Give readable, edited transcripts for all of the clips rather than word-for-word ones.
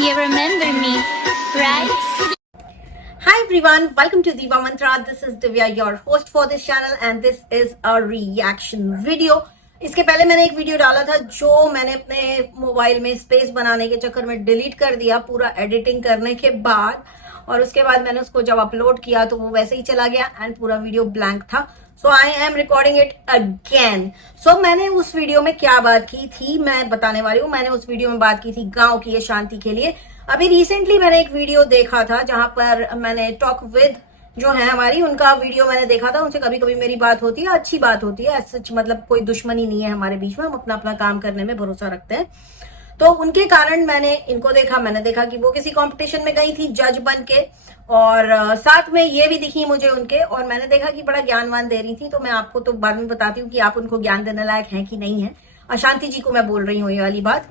You remember me, right? Hi everyone, welcome to Diva Mantra. This is Divya, your host for this channel and this is a reaction video. इसके पहले मैंने एक video डाला था जो मैंने अपने मोबाइल में स्पेस बनाने के चक्कर में डिलीट कर दिया पूरा एडिटिंग करने के बाद, और उसके बाद मैंने उसको जब अपलोड किया तो वो वैसे ही चला गया एंड पूरा वीडियो ब्लैंक था. So I am recording it again. So मैंने उस वीडियो में क्या बात की थी मैं बताने वाली हूँ. मैंने उस वीडियो में बात की थी गांव की शांति के लिए. अभी रिसेंटली मैंने एक वीडियो देखा था जहां पर मैंने टॉक विद जो है हमारी, उनका वीडियो मैंने देखा था. उनसे कभी कभी मेरी बात होती है, अच्छी बात होती है, सच मतलब कोई दुश्मनी नहीं है हमारे बीच में, हम अपना अपना काम करने में भरोसा रखते हैं. तो उनके कारण मैंने इनको देखा. मैंने देखा कि वो किसी कंपटीशन में गई थी जज बन के, और साथ में ये भी दिखी मुझे उनके, और मैंने देखा कि बड़ा ज्ञानवान दे रही थी. तो मैं आपको तो बाद में बताती हूँ कि आप उनको ज्ञान देने लायक हैं कि नहीं है. अशांति जी को मैं बोल रही हूँ ये वाली बात.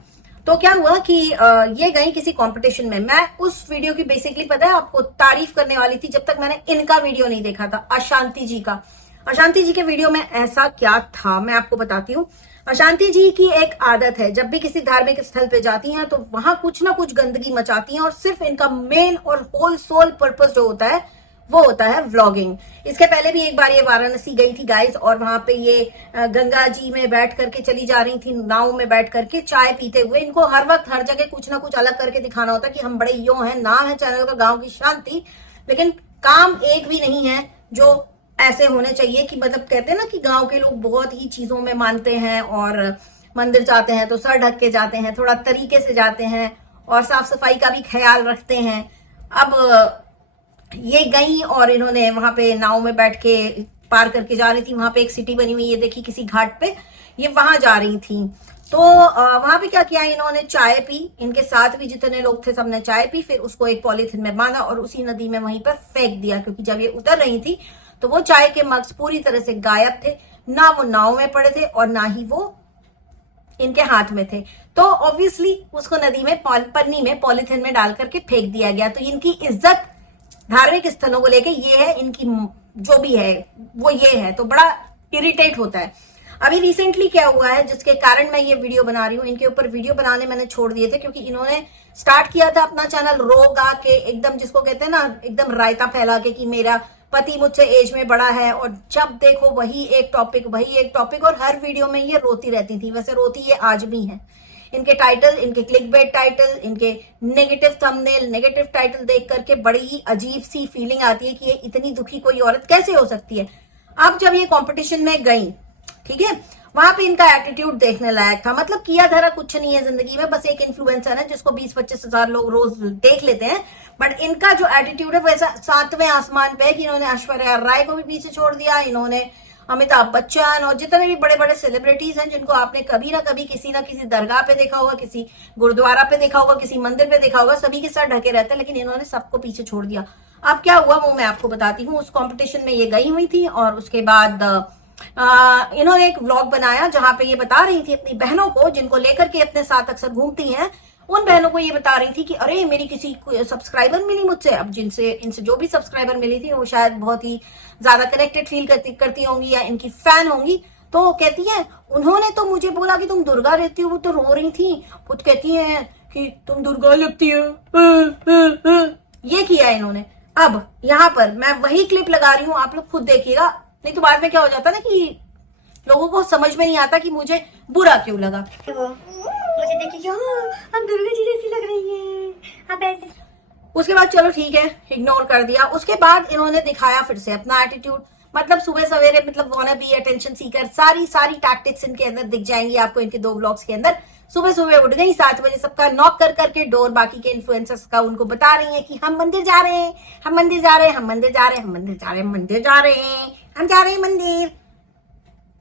तो क्या हुआ कि ये गई किसी कंपटीशन में. मैं उस वीडियो की बेसिकली पता है आपको तारीफ करने वाली थी जब तक मैंने इनका वीडियो नहीं देखा था, अशांति जी का. अशांति जी के वीडियो में ऐसा क्या था मैं आपको बताती हूँ. अशांति जी की एक आदत है, जब भी किसी धार्मिक स्थल पे जाती हैं तो वहां कुछ ना कुछ गंदगी मचाती हैं, और सिर्फ इनका मेन और होल सोल पर्पस जो होता है वो होता है व्लॉगिंग. इसके पहले भी एक बार ये वाराणसी गई थी गाइस, और वहां पे ये गंगा जी में बैठ करके चली जा रही थी, नाव में बैठ करके चाय पीते हुए. इनको हर वक्त हर जगह कुछ ना कुछ अलग करके दिखाना होता है कि हम बड़े यो हैं. नाम है चैनल का गांव की शांति, लेकिन काम एक भी नहीं है जो ऐसे होने चाहिए कि मतलब कहते हैं ना कि गांव के लोग बहुत ही चीजों में मानते हैं, और मंदिर जाते हैं तो सर ढक के जाते हैं, थोड़ा तरीके से जाते हैं, और साफ सफाई का भी ख्याल रखते हैं. अब ये गई और इन्होंने वहां पे नाव में बैठ के पार करके जा रही थी. वहां पे एक सिटी बनी हुई, ये देखी किसी घाट पे, ये वहां जा रही थी. तो वहां पे क्या किया इन्होंने, चाय पी. इनके साथ भी जितने लोग थे सबने चाय पी, फिर उसको एक पॉलीथिन में बांधा और उसी नदी में वहीं पर फेंक दिया, क्योंकि जब ये उतर रही थी तो वो चाय के मग्स पूरी तरह से गायब थे. ना वो नाव में पड़े थे और ना ही वो इनके हाथ में थे. तो ऑब्वियसली उसको नदी में पन्नी में पॉलीथिन में डाल करके फेंक दिया गया. तो इनकी इज्जत धार्मिक स्थलों को लेके ये है, इनकी जो भी है वो ये है. तो बड़ा इरिटेट होता है. अभी रिसेंटली क्या हुआ है जिसके कारण मैं ये वीडियो बना रही हूँ. इनके ऊपर वीडियो बनाने मैंने छोड़ दिए थे क्योंकि इन्होंने स्टार्ट किया था अपना चैनल रो गा के, एकदम जिसको कहते हैं ना एकदम रायता फैला के कि मेरा पति मुझसे एज में बड़ा है, और जब देखो वही एक टॉपिक, और हर वीडियो में ये रोती रहती थी. वैसे रोती ये आज भी है. इनके टाइटल, इनके क्लिकबेट टाइटल, इनके नेगेटिव थंबनेल, नेगेटिव टाइटल देख करके बड़ी ही अजीब सी फीलिंग आती है कि ये इतनी दुखी कोई औरत कैसे हो सकती है. अब जब ये कंपटीशन में गई, ठीक है, वहां पे इनका एटीट्यूड देखने लायक था. मतलब किया धरा कुछ नहीं है जिंदगी में, बस एक इन्फ्लुएंसर है जिसको 20-25 हजार लोग रोज देख लेते हैं. बट इनका जो एटीट्यूड है वैसा 7वें आसमान पे है कि इन्होंने ऐश्वर्या राय को भी पीछे छोड़ दिया, इन्होंने अमिताभ बच्चन और जितने भी बड़े बड़े सेलिब्रिटीज हैं जिनको आपने कभी ना कभी किसी ना किसी दरगाह पे देखा होगा, किसी गुरुद्वारा पे देखा होगा, किसी मंदिर पे देखा होगा, सभी के सर ढके रहते हैं, लेकिन इन्होंने सबको पीछे छोड़ दिया. अब क्या हुआ वो मैं आपको बताती हूँ. उस कॉम्पिटिशन में ये गई हुई थी और उसके बाद इन्होंने एक व्लॉग बनाया जहां पे ये बता रही थी अपनी बहनों को, जिनको लेकर के अपने साथ अक्सर घूमती हैं, उन बहनों को ये बता रही थी कि अरे मेरी किसी सब्सक्राइबर मिली मुझसे. अब जिनसे इनसे जो भी सब्सक्राइबर मिली थी वो शायद बहुत ही ज्यादा कनेक्टेड फील करती होंगी या इनकी फैन होंगी. तो कहती है उन्होंने तो मुझे बोला कि तुम दुर्गा रहती हो. वो तो रो रही थी. वो तो कहती है कि तुम दुर्गा लगती हो. ये किया इन्होंने. अब यहाँ पर मैं वही क्लिप लगा रही हूँ, आप लोग खुद देखिएगा, नहीं तो बाद में क्या हो जाता ना कि लोगों को समझ में नहीं आता कि मुझे बुरा क्यों लगा. मुझे देखिए हम दुर्गा जी जैसी लग रही हैं आप ऐसे. उसके बाद चलो ठीक है, इग्नोर कर दिया. उसके बाद इन्होंने दिखाया फिर से अपना एटीट्यूड. मतलब सुबह सवेरे मतलब वाना बी अटेंशन सीकर, सारी टैक्टिक्स इनके अंदर दिख जाएंगी आपको इनके 2 व्लॉग्स के अंदर. सुबह सुबह उठ गई 7 बजे, सबका नॉक कर करके डोर, बाकी के इन्फ्लुएंसर्स का उनको बता रही हैं कि हम मंदिर जा रहे हैं, हम मंदिर जा रहे हैं, हम मंदिर जा रहे हैं, हम मंदिर जा रहे हैं, मंदिर जा रहे हैं, हम जा रहे हैं मंदिर.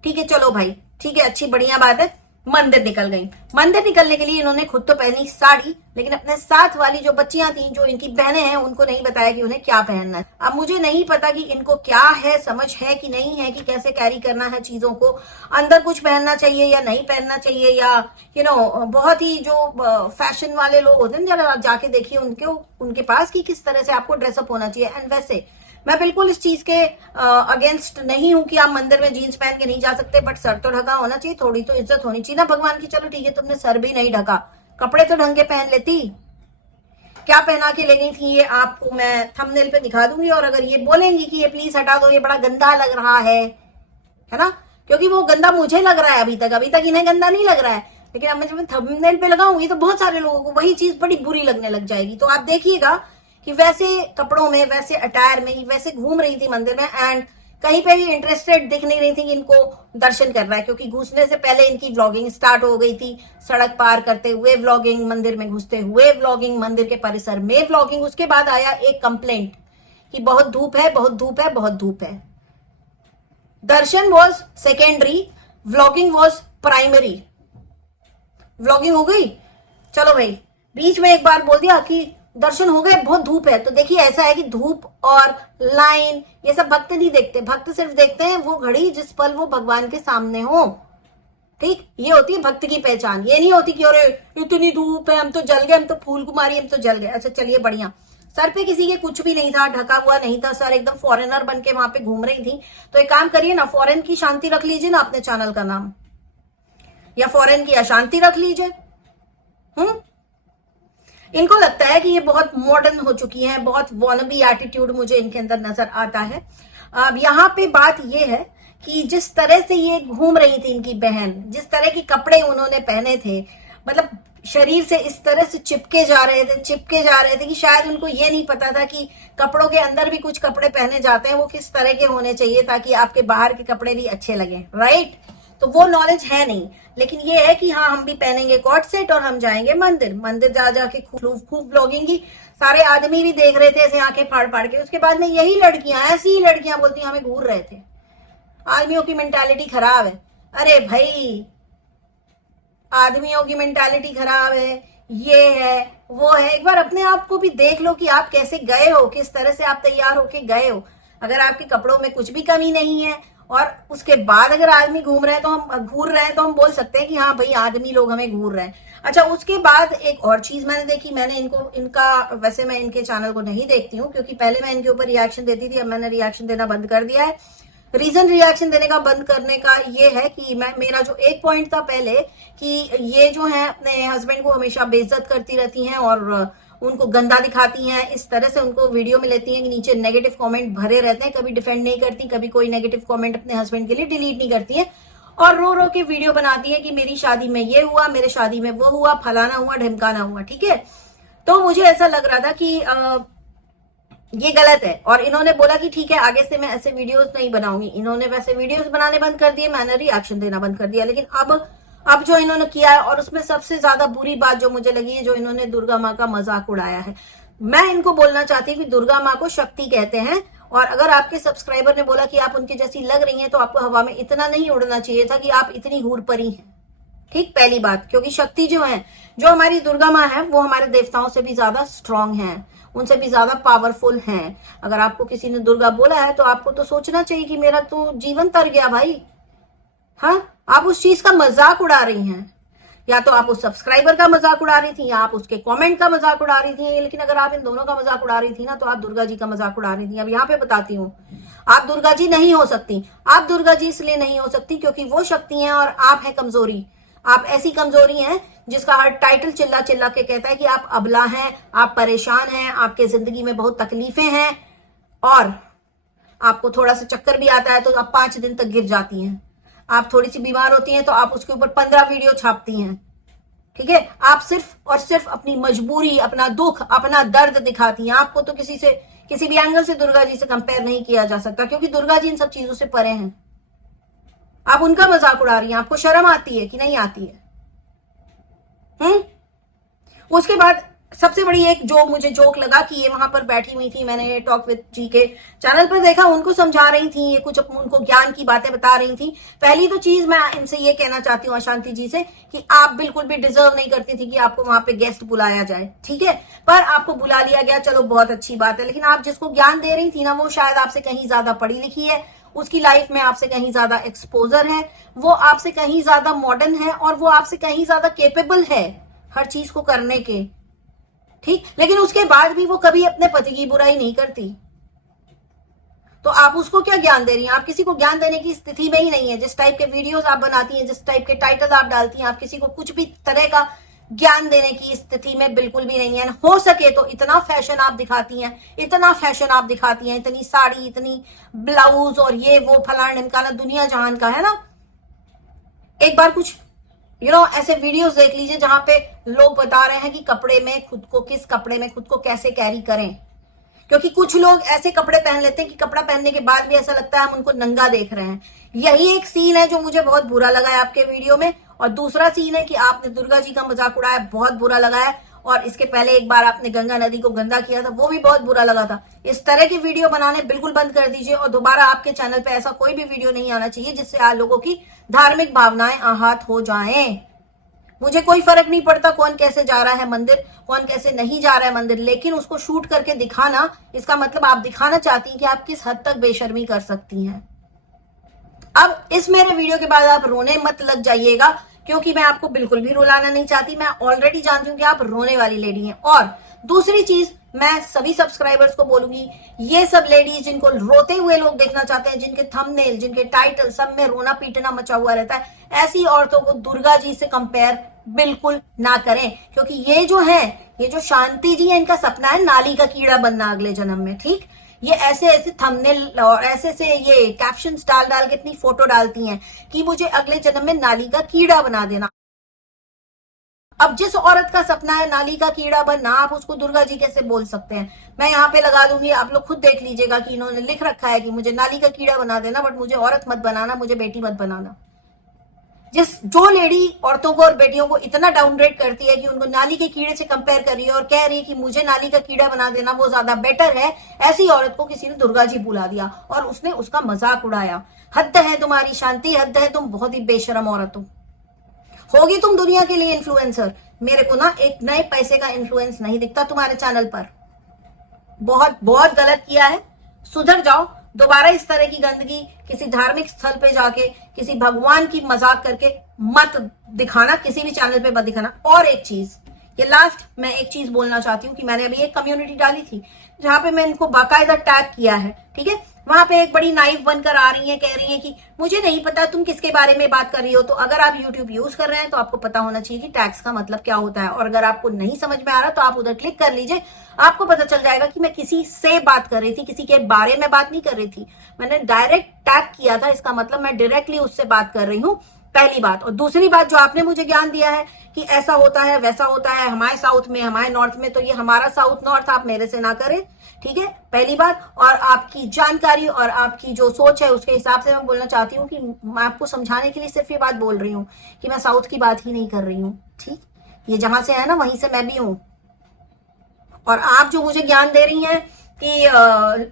ठीक है चलो भाई, ठीक है, अच्छी बढ़िया बात है. मंदिर निकल गई. मंदिर निकलने के लिए इन्होंने खुद तो पहनी साड़ी, लेकिन अपने साथ वाली जो बच्चियां थी, जो इनकी बहनें हैं, उनको नहीं बताया कि उन्हें क्या पहनना है. अब मुझे नहीं पता कि इनको क्या है, समझ है कि नहीं है कि कैसे कैरी करना है चीजों को, अंदर कुछ पहनना चाहिए या नहीं पहनना चाहिए, या बहुत ही जो फैशन वाले लोग होते हैं जरा आप जाके देखिए उनके पास कि किस तरह से आपको ड्रेसअप होना चाहिए. एंड वैसे मैं बिल्कुल इस चीज के अगेंस्ट नहीं हूं कि आप मंदिर में जीन्स पहन के नहीं जा सकते, बट सर तो ढका होना चाहिए, थोड़ी तो इज्जत होनी चाहिए ना भगवान की. चलो ठीक है, तुमने सर भी नहीं ढका, कपड़े तो ढंग के पहन लेती. क्या पहना के ले गई थी ये आपको मैं थंबनेल पे दिखा दूंगी। और अगर ये बोलेंगी कि ये प्लीज हटा दो, ये बड़ा गंदा लग रहा है ना, क्योंकि वो गंदा मुझे लग रहा है, अभी तक इन्हें गंदा नहीं लग रहा है, लेकिन अब मैं थंबनेल पे लगाऊंगी तो बहुत सारे लोगों को वही चीज बड़ी बुरी लगने लग जाएगी। तो आप देखिएगा कि वैसे कपड़ों में, वैसे अटायर में, वैसे घूम रही थी मंदिर में, एंड कहीं पे भी इंटरेस्टेड दिख नहीं रही थी कि इनको दर्शन करना है, क्योंकि घुसने से पहले इनकी व्लॉगिंग स्टार्ट हो गई थी। सड़क पार करते हुए व्लॉगिंग, मंदिर में घुसते हुए व्लॉगिंग, मंदिर के परिसर में व्लॉगिंग। उसके बाद आया एक कंप्लेंट कि बहुत धूप है, बहुत धूप है, बहुत धूप है। Darshan was secondary, vlogging was primary. Vlogging हो गई, चलो भाई, बीच में एक बार बोल दिया कि दर्शन हो गए, बहुत धूप है। तो देखिए ऐसा है कि धूप और लाइन ये सब भक्त नहीं देखते, भक्त सिर्फ देखते हैं वो घड़ी जिस पल वो भगवान के सामने हो। ठीक, ये होती है भक्त की पहचान। ये नहीं होती कि अरे इतनी धूप है, हम तो जल गए, हम तो फूल कुमारी, हम तो जल गए। अच्छा चलिए बढ़िया, सर पे किसी के कुछ भी नहीं था, ढका हुआ नहीं था, सर एकदम फॉरेनर बन के वहां पे घूम रही थी। तो एक काम करिए ना, फॉरेन की शांति रख लीजिए ना अपने चैनल का नाम, या फॉरेन की अशांति रख लीजिए। इनको लगता है कि ये बहुत मॉडर्न हो चुकी हैं, बहुत वॉनबी एटीट्यूड मुझे इनके अंदर नजर आता है। अब यहाँ पे बात ये है कि जिस तरह से ये घूम रही थी इनकी बहन, जिस तरह के कपड़े उन्होंने पहने थे, मतलब शरीर से इस तरह से चिपके जा रहे थे कि शायद उनको ये नहीं पता था कि कपड़ों के अंदर भी कुछ कपड़े पहने जाते हैं, वो किस तरह के होने चाहिए ताकि आपके बाहर के कपड़े भी अच्छे लगे, राइट। तो वो नॉलेज है नहीं, लेकिन ये है कि हाँ हम भी पहनेंगे कॉट सेट और हम जाएंगे मंदिर जा जाके खूब व्लॉगिंग की। सारे आदमी भी देख रहे थे ऐसे आंखें फाड़ फाड़ के। उसके बाद में यही लड़कियां, ऐसी ही लड़कियां बोलती हमें घूर रहे थे। आदमियों की मेंटालिटी खराब है। अरे भाई, आदमियों की मेंटालिटी खराब है, ये है वो है। एक बार अपने आप को भी देख लो कि आप कैसे गए हो, किस तरह से आप तैयार होके गए हो। अगर आपके कपड़ों में कुछ भी कमी नहीं है और उसके बाद अगर आदमी घूर रहे हैं तो हम बोल सकते हैं कि हाँ भाई आदमी लोग हमें घूर रहे हैं। अच्छा, उसके बाद एक और चीज मैंने देखी, वैसे मैं इनके चैनल को नहीं देखती हूँ क्योंकि पहले मैं इनके ऊपर रिएक्शन देती थी, अब मैंने रिएक्शन देना बंद कर दिया है। रीजन रिएक्शन देने का बंद करने का ये है कि मेरा जो एक पॉइंट था पहले कि ये जो है अपने हस्बैंड को हमेशा बेइज्जत करती रहती हैं और उनको गंदा दिखाती हैं, इस तरह से उनको वीडियो में लेती हैं कि नीचे नेगेटिव कमेंट भरे रहते हैं, कभी डिफेंड नहीं करती, कभी कोई नेगेटिव कमेंट अपने हस्बैंड के लिए डिलीट नहीं करती हैं और रो रो के वीडियो बनाती है कि मेरी शादी में ये हुआ, मेरे शादी में वो हुआ, फलाना हुआ, ढिमकाना हुआ। ठीक है, तो मुझे ऐसा लग रहा था कि ये गलत है और इन्होंने बोला कि ठीक है आगे से मैं ऐसे वीडियोस नहीं बनाऊंगी। इन्होंने वैसे वीडियोस बनाने बंद कर दिए, मैंने रिएक्शन देना बंद कर दिया। लेकिन अब जो इन्होंने किया है, और उसमें सबसे ज्यादा बुरी बात जो मुझे लगी है, जो इन्होंने दुर्गा माँ का मजाक उड़ाया है। मैं इनको बोलना चाहती हूँ कि दुर्गा माँ को शक्ति कहते हैं और अगर आपके सब्सक्राइबर ने बोला कि आप उनकी जैसी लग रही हैं तो आपको हवा में इतना नहीं उड़ना चाहिए था कि आप इतनी हूर परी हैं। ठीक, पहली बात, क्योंकि शक्ति जो है, जो हमारी दुर्गा माँ है, वो हमारे देवताओं से भी ज्यादा स्ट्रांग है, उनसे भी ज्यादा पावरफुल हैं। अगर आपको किसी ने दुर्गा बोला है तो आपको तो सोचना चाहिए कि मेरा तो जीवन तर गया भाई। हाँ, आप उस चीज का मजाक उड़ा रही हैं, या तो आप उस सब्सक्राइबर का मजाक उड़ा रही थी या आप उसके कमेंट का मजाक उड़ा रही थी। लेकिन अगर आप इन दोनों का मजाक उड़ा रही थी ना, तो आप दुर्गा जी का मजाक उड़ा रही थी। अब यहाँ पे बताती हूँ, आप दुर्गा जी नहीं हो सकती। आप दुर्गा जी इसलिए नहीं हो सकती क्योंकि वो शक्ति है और आप है कमजोरी। आप ऐसी कमजोरी हैं जिसका हर टाइटल चिल्ला चिल्ला के कहता है कि आप अबला हैं, आप परेशान हैं, आपके जिंदगी में बहुत तकलीफें हैं और आपको थोड़ा सा चक्कर भी आता है तो आप 5 दिन तक गिर जाती हैं। आप थोड़ी सी बीमार होती हैं तो आप उसके ऊपर 15 वीडियो छापती हैं। ठीक है, आप सिर्फ और सिर्फ अपनी मजबूरी, अपना दुख, अपना दर्द दिखाती हैं। आपको तो किसी भी एंगल से दुर्गा जी से कंपेयर नहीं किया जा सकता क्योंकि दुर्गा जी इन सब चीजों से परे हैं। आप उनका मजाक उड़ा रही हैं, आपको शर्म आती है कि नहीं आती है? उसके बाद सबसे बड़ी एक जो मुझे जोक लगा कि ये वहां पर बैठी हुई थी, मैंने टॉक विद जी के चैनल पर देखा, उनको समझा रही थी, ये कुछ उनको ज्ञान की बातें बता रही थी। पहली तो चीज मैं इनसे ये कहना चाहती हूँ अशांति जी से कि आप बिल्कुल भी डिजर्व नहीं करती थी कि आपको वहां पे गेस्ट बुलाया जाए। ठीक है, पर आपको बुला लिया गया, चलो बहुत अच्छी बात है। लेकिन आप जिसको ज्ञान दे रही थी ना, वो शायद आपसे कहीं ज्यादा पढ़ी लिखी है, उसकी लाइफ में आपसे कहीं ज्यादा एक्सपोजर है, वो आपसे कहीं ज्यादा मॉडर्न है और वो आपसे कहीं ज्यादा केपेबल है हर चीज को करने के। ठीक, लेकिन उसके बाद भी वो कभी अपने पति की बुराई नहीं करती। तो आप उसको क्या ज्ञान दे रही हैं? आप किसी को ज्ञान देने की स्थिति में ही नहीं है। जिस टाइप के वीडियोस आप बनाती हैं, जिस टाइप के टाइटल आप डालती हैं, आप किसी को कुछ भी तरह का ज्ञान देने की स्थिति में बिल्कुल भी नहीं है। हो सके तो इतना फैशन आप दिखाती हैं, इतना फैशन आप दिखाती हैं, इतनी साड़ी, इतनी ब्लाउज और ये वो फलाना ढिमकाना दुनिया जहान का है ना, एक बार कुछ ऐसे वीडियोस देख लीजिए जहां पे लोग बता रहे हैं कि कपड़े में खुद को, किस कपड़े में खुद को कैसे कैरी करें। क्योंकि कुछ लोग ऐसे कपड़े पहन लेते हैं कि कपड़ा पहनने के बाद भी ऐसा लगता है हम उनको नंगा देख रहे हैं। यही एक सीन है जो मुझे बहुत बुरा लगा है आपके वीडियो में। और दूसरा सीन है कि आपने दुर्गा जी का मजाक उड़ाया, बहुत बुरा लगा है। और इसके पहले एक बार आपने गंगा नदी को गंदा किया था, वो भी बहुत बुरा लगा था। इस तरह की वीडियो बनाने बिल्कुल बंद कर दीजिए और दोबारा आपके चैनल पे ऐसा कोई भी वीडियो नहीं आना चाहिए जिससे आप लोगों की धार्मिक भावनाएं आहत हो जाएं। मुझे कोई फर्क नहीं पड़ता कौन कैसे जा रहा है मंदिर, कौन कैसे नहीं जा रहा है मंदिर, लेकिन उसको शूट करके दिखाना, इसका मतलब आप दिखाना चाहती हैं कि आप किस हद तक बेशर्मी कर सकती हैं। अब इस मेरे वीडियो के बाद आप रोने मत लग जाइएगा, क्योंकि मैं आपको बिल्कुल भी रुलाना नहीं चाहती। मैं ऑलरेडी जानती हूँ कि आप रोने वाली लेडी हैं। और दूसरी चीज, मैं सभी सब्सक्राइबर्स को बोलूंगी, ये सब लेडीज जिनको रोते हुए लोग देखना चाहते हैं, जिनके थंबनेल, जिनके टाइटल सब में रोना पीटना मचा हुआ रहता है, ऐसी औरतों को दुर्गा जी से कंपेयर बिल्कुल ना करें। क्योंकि ये जो है, ये जो शांति जी है, इनका सपना है नाली का कीड़ा बनना अगले जन्म में। ठीक, ये ऐसे ऐसे थंबनेल और ऐसे ऐसे ये कैप्शंस डाल डाल के अपनी फोटो डालती हैं कि मुझे अगले जन्म में नाली का कीड़ा बना देना। अब जिस औरत का सपना है नाली का कीड़ा बनना, आप उसको दुर्गा जी कैसे बोल सकते हैं? मैं यहाँ पे लगा दूंगी, आप लोग खुद देख लीजिएगा कि इन्होंने लिख रखा है कि मुझे नाली का कीड़ा बना देना, बट मुझे औरत मत बनाना, मुझे बेटी मत बनाना। जो लेडी औरतों को और बेटियों को इतना डाउनग्रेड करती है कि उनको नाली के कीड़े से कंपेयर कर रही है और कह रही है कि मुझे नाली का कीड़ा बना देना वो ज्यादा बेटर है, ऐसी औरत को किसी ने दुर्गा जी बुला दिया और उसने उसका मजाक उड़ाया। हद है तुम्हारी शांति, हद है, तुम बहुत ही बेशरम औरत हो। होगी तुम दुनिया के लिए इन्फ्लुएंसर, मेरे को ना एक नए पैसे का इन्फ्लुएंस नहीं दिखता तुम्हारे चैनल पर। बहुत बहुत गलत किया है, सुधर जाओ। दोबारा इस तरह की गंदगी किसी धार्मिक स्थल पे जाके किसी भगवान की मजाक करके मत दिखाना, किसी भी चैनल पे मत दिखाना। और एक चीज, ये लास्ट मैं एक चीज बोलना चाहती हूँ कि मैंने अभी एक कम्युनिटी डाली थी जहां पे मैं इनको बाकायदा टैग किया है, ठीक है। वहां पे एक बड़ी नाइफ बनकर आ रही है, कह रही है कि मुझे नहीं पता तुम किसके बारे में बात कर रही हो। तो अगर आप YouTube यूज कर रहे हैं तो आपको पता होना चाहिए कि टैग्स का मतलब क्या होता है। और अगर आपको नहीं समझ में आ रहा तो आप उधर क्लिक कर लीजिए, आपको पता चल जाएगा कि मैं किसी से बात कर रही थी, किसी के बारे में बात नहीं कर रही थी। मैंने डायरेक्ट टैग किया था, इसका मतलब मैं डायरेक्टली उससे बात कर रही हूँ, पहली बात। और दूसरी बात, जो आपने मुझे ज्ञान दिया है कि ऐसा होता है वैसा होता है हमारे साउथ में, हमारे नॉर्थ में, तो ये हमारा साउथ नॉर्थ आप मेरे से ना करें, ठीक है, पहली बात। और आपकी जानकारी और आपकी जो सोच है उसके हिसाब से मैं बोलना चाहती हूँ कि मैं आपको समझाने के लिए सिर्फ ये बात बोल रही हूँ कि मैं साउथ की बात ही नहीं कर रही हूँ, ठीक। ये जहां से है ना वहीं से मैं भी हूँ। और आप जो मुझे ज्ञान दे रही हैं कि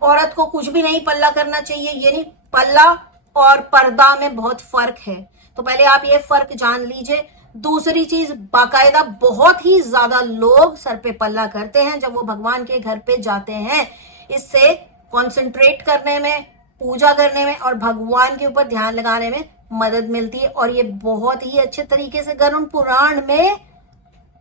औरत को कुछ भी नहीं पल्ला करना चाहिए, ये नहीं, पल्ला और पर्दा में बहुत फर्क है, तो पहले आप ये फर्क जान लीजिए। दूसरी चीज, बाकायदा बहुत ही ज्यादा लोग सर पे पल्ला करते हैं जब वो भगवान के घर पे जाते हैं। इससे कंसंट्रेट करने में, पूजा करने में और भगवान के ऊपर ध्यान लगाने में मदद मिलती है। और ये बहुत ही अच्छे तरीके से गरुड़ पुराण में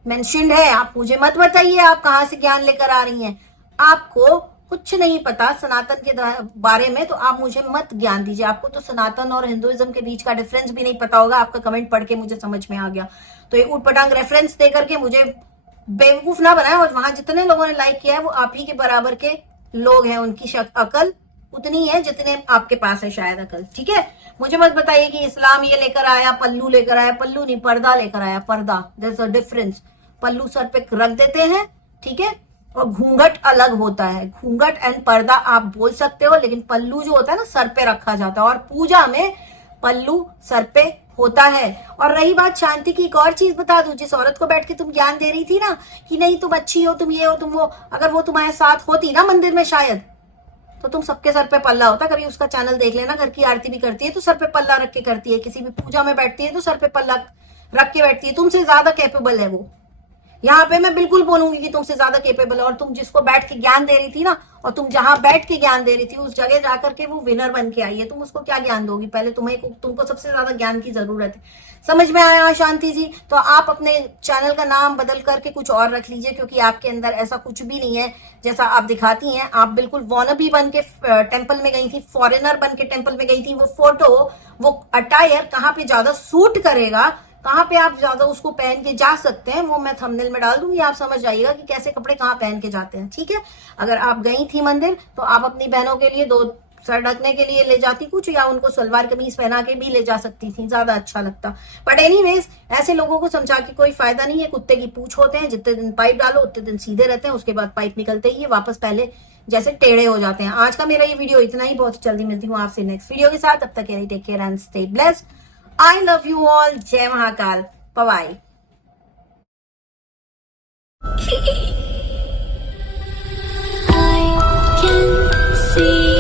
मेंशन्ड है। आप मुझे मत बताइए आप कहां से ज्ञान लेकर आ रही हैं। आपको कुछ नहीं पता सनातन के बारे में तो आप मुझे मत ज्ञान दीजिए। आपको तो सनातन और हिंदुइज्म के बीच का डिफरेंस भी नहीं पता होगा। आपका कमेंट पढ़ के मुझे समझ में आ गया। तो ये उटपटांग रेफरेंस देकर के मुझे बेवकूफ ना बनाए। और वहां जितने लोगों ने लाइक किया है वो आप ही के बराबर के लोग हैं, उनकी अकल उतनी है जितने आपके पास है शायद अकल, ठीक है। मुझे मत बताइए कि इस्लाम ये लेकर आया, पल्लू लेकर आया, पल्लू नहीं पर्दा लेकर आया, पर्दा, देयर इज अ डिफरेंस। पल्लू सर पे रख देते हैं, ठीक है, और घूंघट अलग होता है। घूंघट एंड पर्दा आप बोल सकते हो, लेकिन पल्लू जो होता है ना सर पे रखा जाता है, और पूजा में पल्लू सर पे होता है। और रही बात शांति की, एक और चीज बता दूं, जिस औरत को बैठ के तुम ज्ञान दे रही थी ना कि नहीं तुम अच्छी हो, तुम ये हो, तुम वो, अगर वो तुम्हारे साथ होती ना मंदिर में शायद, तो तुम सबके सर पे पल्ला होता। कभी उसका चैनल देख लेना, घर की आरती भी करती है तो सर पे पल्ला रख के करती है, किसी भी पूजा में बैठती है तो सर पे पल्ला रख के बैठती है। तुमसे ज्यादा कैपेबल है वो। यहाँ पे मैं बिल्कुल बोलूंगी कि तुमसे ज्यादा केपेबल है। और तुम जिसको बैठ के ज्ञान दे रही थी ना, और तुम जहां बैठ के ज्ञान दे रही थी उस जगह जाकर के वो विनर बन के आई है, तुम उसको क्या ज्ञान दोगी? पहले तुमको सबसे ज्यादा ज्ञान की जरूरत है। समझ में आया शांति जी? तो आप अपने चैनल का नाम बदल करके कुछ और रख लीजिए, क्योंकि आपके अंदर ऐसा कुछ भी नहीं है जैसा आप दिखाती हैं। आप बिल्कुल वॉनबी बन के टेम्पल में गई थी, फॉरेनर बन के टेम्पल में गई थी। वो फोटो, वो अटायर कहाँ पे ज्यादा सूट करेगा कहाँ पे आप ज्यादा उसको पहन के जा सकते हैं वो मैं थंबनेल में डाल दूंगी, आप समझ जाइएगा कि कैसे कपड़े कहाँ पहन के जाते हैं। ठीक है, अगर आप गई थी मंदिर तो आप अपनी बहनों के लिए 2 सर ढकने के लिए ले जाती कुछ, या उनको सलवार कमीज पहना के भी ले जा सकती थी, ज्यादा अच्छा लगता। बट एनीवेज, ऐसे लोगों को समझा के कोई फायदा नहीं है। कुत्ते की पूंछ होते हैं, जितने दिन पाइप डालो उतने दिन सीधे रहते हैं, उसके बाद पाइप निकलते ही वापस पहले जैसे टेढ़े हो जाते हैं। आज का मेरा ये वीडियो इतना ही, बहुत जल्दी मिलती हूँ आपसे नेक्स्ट वीडियो के साथ। तब तक के लिए take care and stay blessed. I love you all. जय Mahakal. Bye. I can see